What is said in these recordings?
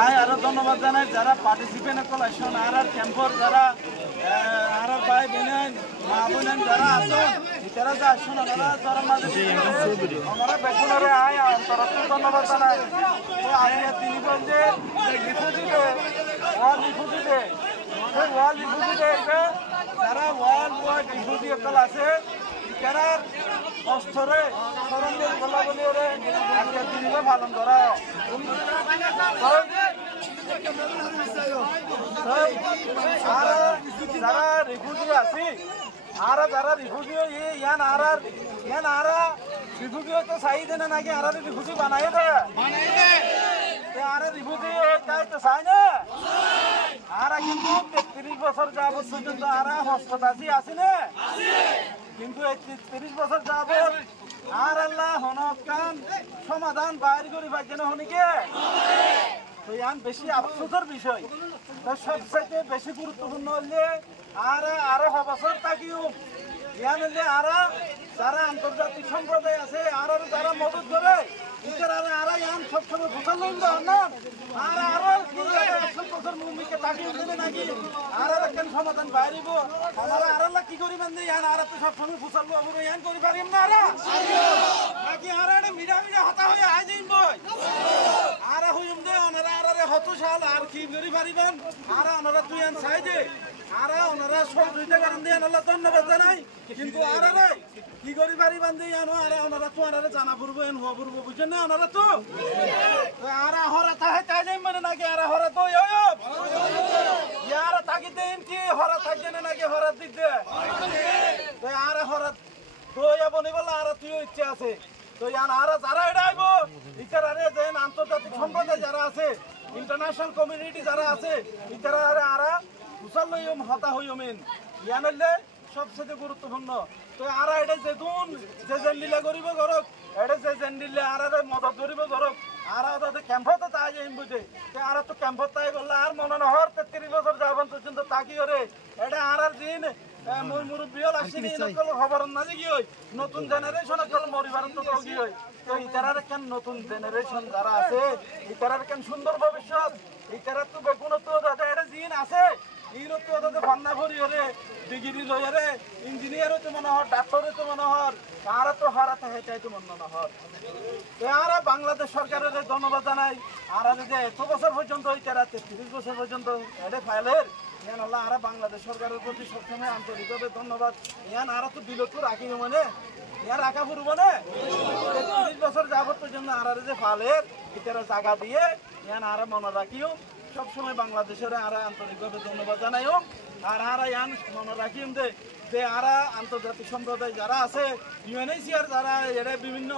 আরো ধন্যবাদ জানাই যারা পার্টিসিপেন্ট কলেকশন আর ক্যাম্পর যারা আর ভাই বোনেন মা বোনেন যারা আছেন তারা যা আসুন যারা মাঝে আমরা বেগুনারে আয় অন্তরত্ব ধন্যবাদ জানাই তো আজকে তিনি বলছে রিফিউজিতে ওয়ার্ল্ড রিফিউজিতে যারা ওয়ার্ল্ড ওয়াইড রিফিউজি একল আছে তারা অস্তরে সরঞ্জাম বলা বলি ওরে আজকে দিনে পালন করা যারা রিফিউজি আছে আর যারা রিফিউজি ইয়ান আর রিফিউজি তো চাই দেনে নাকি আর রিফিউজি বানাই দেয় আর রিফিউজি তাই তো চাই না আর কিন্তু ৩৩ বছর যাবত পর্যন্ত আর হস্ততাজি আছে না কিন্তু ৩৩ বছর যাবত আর আল্লাহ হনকান সমাধান বাইর করি পাইছে না হনিকে তো ইয়ান বেশি আফসোসের বিষয় সবচাইতে বেশি গুরুত্বপূর্ণ হলে আরো বছর তাকিও ইয়ান হলে যারা আন্তর্জাতিক সম্প্রদায় আছে আর যারা মদত করে আরো ইয়ান সবসময় ভূষণ না আরো ১০০ বছর মুম্বিকে তাকিয়ে দেবে নাকি আর কেন সমাধান বাইরিব আমরা আর কি করি মানে ইয়ান আর তো সবসময় ভূষণ আমরা ইয়ান করি পারিম না নাকি আর মিডা হতা হয়ে আই যাইম বই আর হইম দে ওনারা আর হত সাল আর কি করি পারিবেন আর ওনারা তুই আন চাই দে আর ওনারা সহযোগিতা করেন দিয়ে আল্লাহ ধন্যবাদ জানাই কিন্তু আর কি করি পারিবেন দিয়ে আনো আর ওনারা তো আর জানা পড়বো এন হওয়া পড়বো বুঝছেন না ওনারা তো আর হরা তাই তাই যাই মানে নাকি আর হরা তো ইয়ার থাকি দেন কি হরা থাকবে না নাকি হরার দিক দে আর হরা দইয়া বনি বলে আর তুই ইচ্ছা আছে তো ইয়ান আর যারা এটা আইব ইতার আরে যেন আন্তর্জাতিক সম্প্রদায় যারা আছে ইন্টারন্যাশনাল কমিউনিটি যারা আছে ইতার আরে আর উসাল লইম হতা হইমেন ইয়ান হইলে সবচেয়ে গুরুত্বপূর্ণ তো আর এটা যেতুন যে জেন্ডিলা করিব ঘরক এটা যে জেন্ডিলে আর মদত করিব ঘরক আর তাদের ক্যাম্পতে তাই যাইম বুঝে আর তো ক্যাম্পত তাই বললে আর মনে নহর ৩৩ বছর যাবেন পর্যন্ত তাকি করে এটা আর দিন মই মুরব্বী হল আসিনি খবর না যে কি হয় নতুন জেনারেশন মরিবার তো কি হয় তো ইতারার কেন নতুন জেনারেশন যারা আছে ইতারার কেন সুন্দর ভবিষ্যৎ ইতারার তো বেগুন তো এটা জিন আছে ইরো তো তাদের ফান্না ভরি হরে ডিগ্রি লয়ারে ইঞ্জিনিয়ারও তো মনে হয় ডাক্তারও তো মনে হয় আর তো হারাতে হেঁটাই তো মনে না হয় আর বাংলাদেশ সরকারের ধন্যবাদ জানাই আর যে এত বছর পর্যন্ত ইতারা ৩৩ বছর পর্যন্ত এটা ফাইলের ইয়ান আল্লাহ আর বাংলাদেশ সরকারের প্রতি সবসময় আন্তরিকভাবে ধন্যবাদ ইয়ান আর তো বিলত রাখি মানে ইয়ার রাখা পড়ব না ৩০ বছর যাবত পর্যন্ত আর যে ফালের ইতারা জায়গা দিয়ে ইয়ান আর মনে রাখিও সবসময় বাংলাদেশের আর আন্তরিকভাবে ধন্যবাদ জানাইও আর ইয়ান মনে রাখিম যে আর আন্তর্জাতিক সম্প্রদায় যারা আছে ইউএনএইচসিআর যারা এরা বিভিন্ন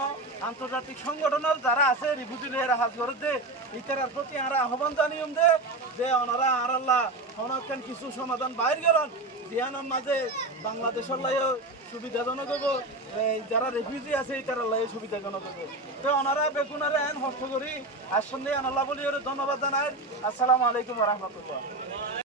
আন্তর্জাতিক সংগঠনের যারা আছে রিফিউজি এরা হাজ করে দে ইতারার প্রতি আর আহ্বান জানিয়ম যে ওনারা আর আল্লাহ ওনার কিছু সমাধান বাইর করেন জিয়ানোর মাঝে বাংলাদেশের লাইও সুবিধাজনক হবো যারা রেফিউজি আছে তারা লাই সুবিধাজনক হবো তো ওনারা বেগুনারে এন হস্ত করি আর সন্ধ্যে আনাল্লাহ বলি ধন্যবাদ জানাই। আসসালামু আলাইকুম রহমতুল্লাহ।